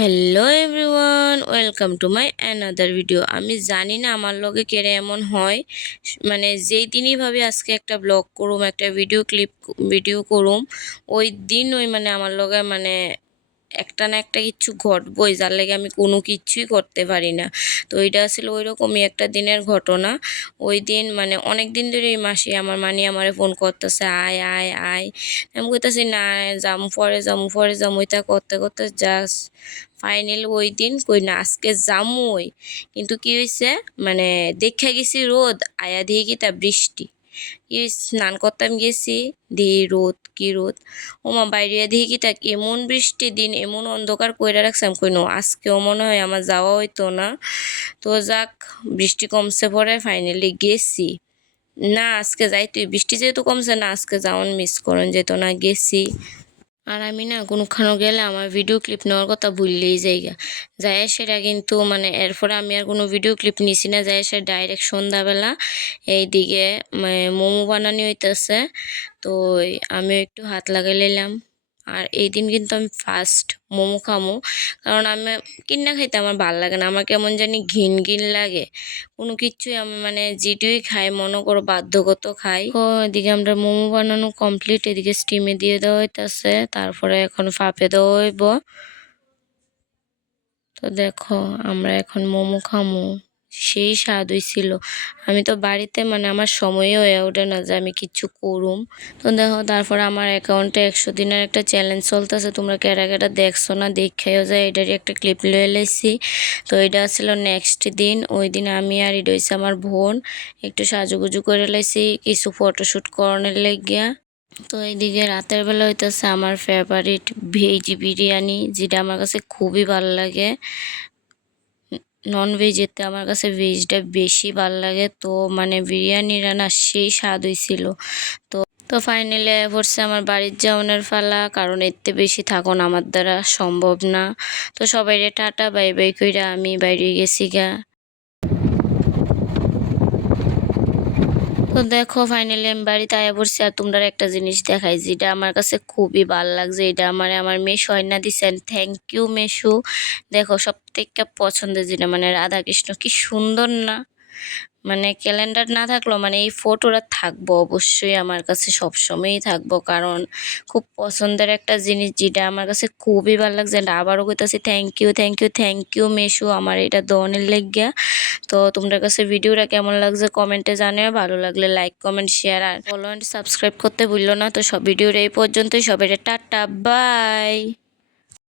Hello everyone, welcome to my another video. আমি জানি না আমার লগে কেড়ে এমন হয়, মানে যেই দিনই ভাবি আজকে একটা ব্লগ করুম, একটা ভিডিও করুম, ওই দিন ওই মানে আমার লগে মানে একটা না একটা কিচ্ছু ঘটবই, যার লেগে আমি কোনো কিচ্ছুই করতে পারি না। তো ওইটা ছিল ওই রকমই একটা দিনের ঘটনা। ওই দিন মানে অনেক দিন ধরে এই মাসি আমার আমারে ফোন করতেছে, আয় আয় আয়। আমি কইতাছি না, যামু ওইটা করতে করতে জাস্ট ফাইনালি ওই দিন কই না আজকে যামুই। কিন্তু কি হয়েছে, মানে দেখা গেছি রোদ, আয়া দিয়ে কি তা বৃষ্টি। স্নান করতাম গেছি, দিই রোদ, কি রোদ। ওমা বাইরে দেখি কি তা এমন বৃষ্টি, দিন এমন অন্ধকার কইরা রাখছিলাম, কইনো আজকেও মনে হয় আমার যাওয়া হইতো না। তো যাক, বৃষ্টি কমছে পরে ফাইনালি গেছি। না আজকে যাইতে, বৃষ্টি যেহেতু কমছে, না আজকে যাওয়ান মিস করেন যেত না, গেছি। আর আমি না কোনোখানো গেলে আমার ভিডিও ক্লিপ নেওয়ার কথা ভুললেই যাইগা যায়, সেটা কিন্তু মানে এরপরে আমি আর কোনো ভিডিও ক্লিপ নিছি না। যায় সে ডাইরেক্ট সন্ধ্যাবেলা এইদিকে মোমো বানানি হইতেছে, তো আমিও একটু হাত লাগাই লাইলাম। আর এই দিন কিন্তু আমি ফার্স্ট মোমো খামো, কারণ আমি কিনা খাইতে আমার ভাল লাগে না, আমার কেমন জানি ঘিন ঘিন লাগে কোনো কিছুই। আমি মানে যেটুই খাই মনে করো বাধ্যগত খাই। তো এদিকে আমরা মোমো বানানো কমপ্লিট, এদিকে স্টিমে দিয়ে দেওয়া হইতেছে, তারপরে এখন ফাঁপে দেওয়া হইব। তো দেখো আমরা এখন মোমো খামো, সেই স্বাদ হইছিল। আমি তো বাড়িতে মানে আমার সময়ই হয়ে ওঠে না যে আমি কিছু করুম। তো দেখো তারপর আমার অ্যাকাউন্টে 100 দিনের একটা চ্যালেঞ্জ চলতেছে, তোমরা কেটা কেটা দেখছো না, দেখেও যায়, এটারই একটা ক্লিপ লয়ে লাইছি। তো এটা ছিল নেক্সট দিন, ওই দিন আমি আর এটা হইছে আমার বোন একটু সাজুগুজু করে লাইছি কিছু ফটোশ্যুট করানোর লাগিয়া। তো এইদিকে রাতের বেলা হইতেছে আমার ফেভারিট ভেজ বিরিয়ানি, যেটা আমার কাছে খুবই ভালো লাগে। নন ভেজেতে আমার কাছে ভেজটা বেশি ভাল লাগে। তো মানে বিরিয়ানি রান্না সেই স্বাদ হয়েছিল। তো তো ফাইনালি পড়ছে আমার বাড়ির যাওয়ানোর ফালা, কারণ এতে বেশি থাকুন আমার দ্বারা সম্ভব না। তো সবাই টাটা বাই বাই কইরা আমি বাইরে গেছি গা। তো দেখো ফাইনালি আমি বাড়িতে আয়া পড়ছি, আর তোমরা একটা জিনিস দেখাই যেটা আমার কাছে খুবই ভাল লাগছে। এটা আমার মেশো আইনা দিছেন, থ্যাংক ইউ মেশো। দেখো সব থেকে পছন্দের যেটা মানে রাধাকৃষ্ণ, কি সুন্দর না? মানে ক্যালেন্ডার না থাকলেও মানে এই ফটোটা থাকবো অবশ্যই, আমার কাছে সবসময়ই থাকবো, কারণ খুব পছন্দের একটা জিনিস, যেটা আমার কাছে খুবই ভালো লাগছে। আবারও কইতাছি thank you thank you thank you মেশো, আমার এটা দনের লেগিয়া। তো তোমাদের কাছে ভিডিওটা কেমন লাগছে কমেন্টে জানিও, ভালো লাগলে লাইক কমেন্ট শেয়ার আর ফলো অ্যান্ড সাবস্ক্রাইব করতে ভুললো না। তো সব ভিডিওর এই পর্যন্তই, সবাই টাটা বাই।